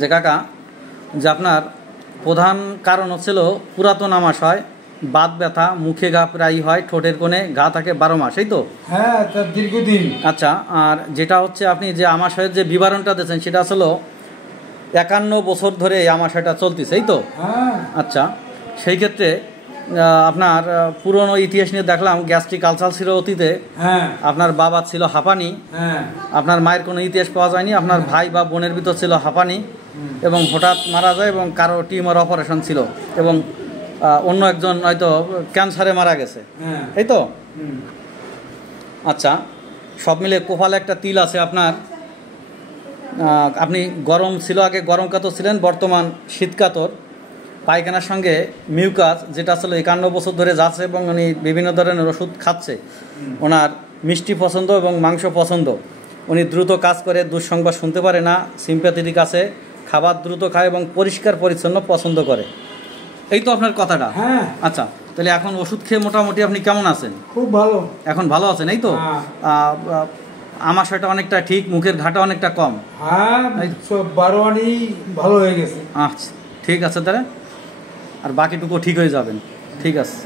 যে কাকা, যে আপনার প্রধান কারণ হচ্ছিল পুরাতন আমাশয়, বাত ব্যথা, মুখে ঘা প্রায়ই হয়, ঠোঁটের কোণে ঘা থাকে 12 মাস, এই তো? হ্যাঁ, দীর্ঘদিন। আচ্ছা, আর যেটা হচ্ছে আপনি যে আমাশয়ের যে বিবরণটা দিয়েছেন সেটা আসলে 51 বছর ধরে এই আমাশয়টা চলতেছে, এই তো? হ্যাঁ। আচ্ছা, সেই ক্ষেত্রে আপনার পুরনো ইতিহাস নিয়ে দেখলাম গ্যাস্ট্রিক আলসার ছিল অতীতে। হ্যাঁ। আপনার বাবা ছিল হাঁপানি। হ্যাঁ। আপনার মায়ের কোনো ইতিহাস পাওয়া যায়নি। আপনার ভাই বা বোনের ভিতর ছিল হাঁপানি এবং হঠাৎ মারা যায়, এবং কারো টিউমার অপারেশন ছিল, এবং অন্য একজন হয়তো ক্যান্সারে মারা গেছে, এই তো? আচ্ছা, সব মিলে কপালে একটা তিল আছে আপনার। আপনি গরম ছিল, আগে গরম কাতর ছিলেন, বর্তমান শীত কাতর। পায়খানার সঙ্গে মিউকাস, যেটা আসলে 51 বছর ধরে যাচ্ছে, এবং উনি বিভিন্ন ধরনের ওষুধ খাচ্ছে। ওনার মিষ্টি পছন্দ এবং মাংস পছন্দ। উনি দ্রুত কাজ করে, দুঃসংবাদ শুনতে পারে না, সিম্প্যাথেটিক আছে, খাবার দ্রুত খায় এবং পরিষ্কার পরিচ্ছন্ন পছন্দ করে, এই তো আপনার কথাটা? হ্যাঁ। আচ্ছা, তাহলে এখন ওষুধ খেয়ে মোটামুটি আপনি কেমন আছেন? খুব ভালো। এখন ভালো আছেন, এই তো? আমাশয়টা অনেকটা ঠিক, মুখের ঘাটা অনেকটা কম। হ্যাঁ, 12 আনি ভালো হয়ে গেছে। আচ্ছা, ঠিক আছে, তাহলে আর বাকিটুকু ঠিক হয়ে যাবেন। ঠিক আছে।